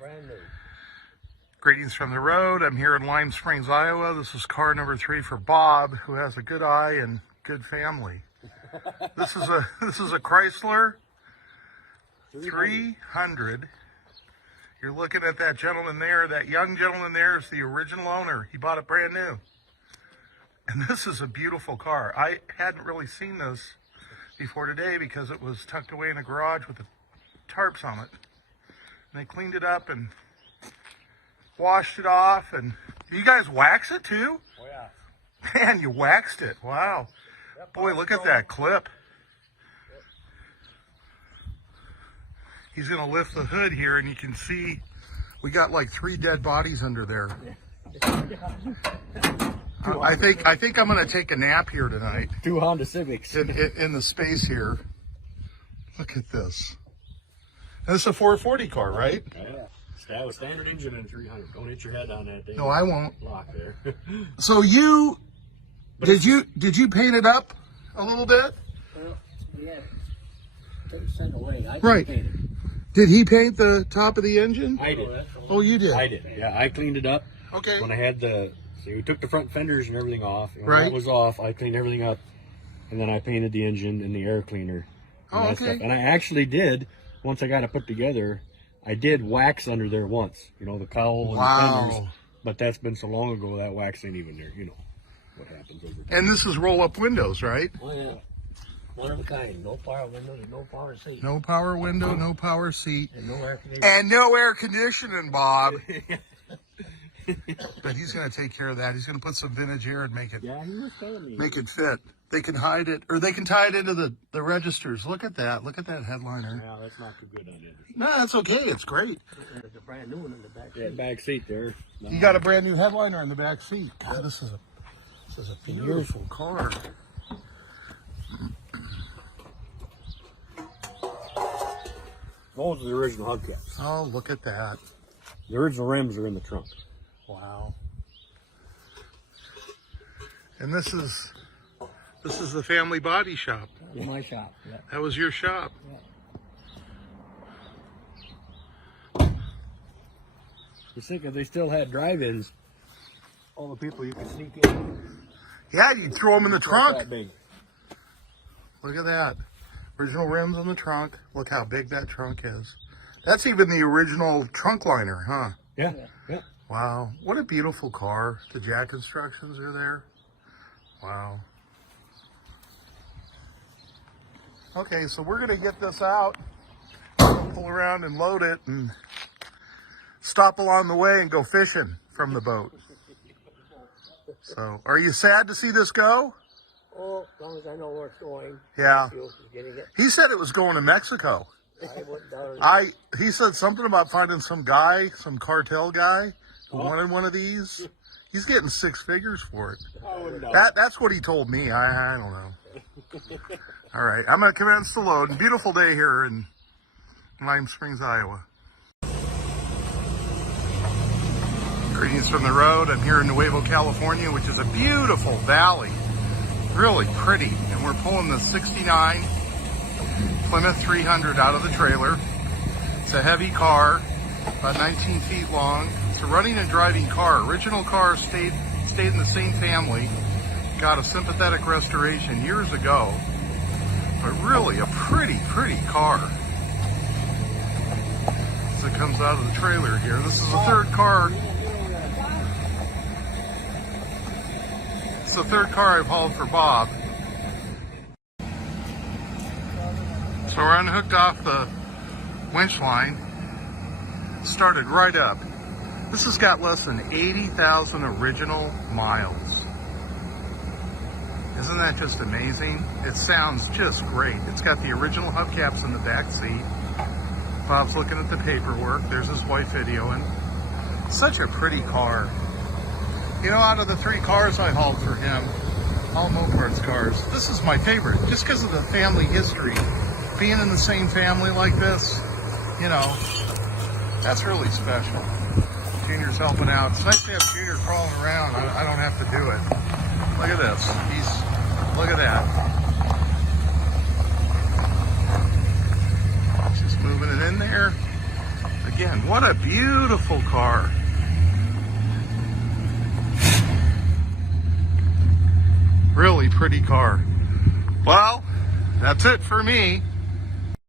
Brand new. Greetings from the road. I'm here in Lime Springs, Iowa. This is car number 3 for Bob, who has a good eye and good family. This is a Chrysler 300. You're looking at that gentleman there. That young gentleman there is the original owner. He bought it brand new. And this is a beautiful car. I hadn't really seen this before today because it was tucked away in a garage with the tarps on it. And they cleaned it up and washed it off. And you guys wax it too? Oh yeah. Man, you waxed it. Wow. Yep, boy, look at that clip. Yep. He's going to lift the hood here and you can see we got like 3 dead bodies under there. I think I'm going to take a nap here tonight. 2 Honda Civics. In the space here. Look at this. This is a 440 car, right? Yeah. Standard engine in 300. Don't hit your head on that thing. No, I won't. Lock there. So did you paint it up a little bit? Well, yeah. Sent away. I Right. painted. Did he paint the top of the engine? I did. Oh, you did? I did. Yeah, I cleaned it up. Okay. When I had so we took the front fenders and everything off. And when Right. that was off, I cleaned everything up, and then I painted the engine and the air cleaner. And Oh, that okay. stuff. And I actually did, once I got it put together, I did wax under there once. You know, the cowl and Wow. the fenders. But that's been so long ago that wax ain't even there. You know what happens over time. And this is roll-up windows, right? Oh yeah. One of a kind. No power window, no power seat. No power window, no power seat. And no air conditioning. And no air conditioning, Bob. But he's going to take care of that. He's going to put some vintage air and make it Yeah, he was telling me. make it fit. They can hide it, or they can tie it into the registers. Look at that. Look at that headliner. Yeah, that's not too good on it. No, that's okay. It's great. There's a brand new one in the back. Yeah, back seat there. You got a brand new headliner in the back seat. God, this is a beautiful car. Those are the original hubcaps. Oh, look at that. The original rims are in the trunk. Wow. And this is the family body shop. In my shop. Yeah. That was your shop. You think if they still had drive-ins, all the people you could sneak in. Yeah, you'd throw them in the trunk. That big. Look at that. Original rims on the trunk. Look how big that trunk is. That's even the original trunk liner, huh? Yeah. Yeah. Wow. What a beautiful car. The jack instructions are there. Wow. Okay, so we're going to get this out, pull around and load it, and stop along the way and go fishing from the boat. So, are you sad to see this go? Oh, as long as I know where it's going. Yeah. Getting it. He said it was going to Mexico. I went down. He said something about finding some cartel guy who wanted one of these. He's getting 6 figures for it. That's what he told me. I don't know. All right, I'm going to commence the load. Beautiful day here in Lime Springs, Iowa. Greetings from the road. I'm here in Nuevo, California, which is a beautiful valley. Really pretty. And we're pulling the 69 Plymouth 300 out of the trailer. It's a heavy car, about 19 feet long. It's a running and driving car. Original car stayed in the same family. Got a sympathetic restoration years ago. But really a pretty car. As it comes out of the trailer here. This is the 3rd car. It's the 3rd car I've hauled for Bob. So we're unhooked off the winch line. Started right up. This has got less than 80,000 original miles. Isn't that just amazing? It sounds just great. It's got the original hubcaps in the back seat. Bob's looking at the paperwork. There's his wife videoing. Such a pretty car. You know, out of the 3 cars I hauled for him, all Mopart's cars, this is my favorite, just because of the family history. Being in the same family like this, you know, that's really special. Junior's helping out. It's nice to have Junior crawling around. I don't have to do it. Look at this. Look at that. Just moving it in there. again. What a beautiful car. Really pretty car. Well, that's it for me.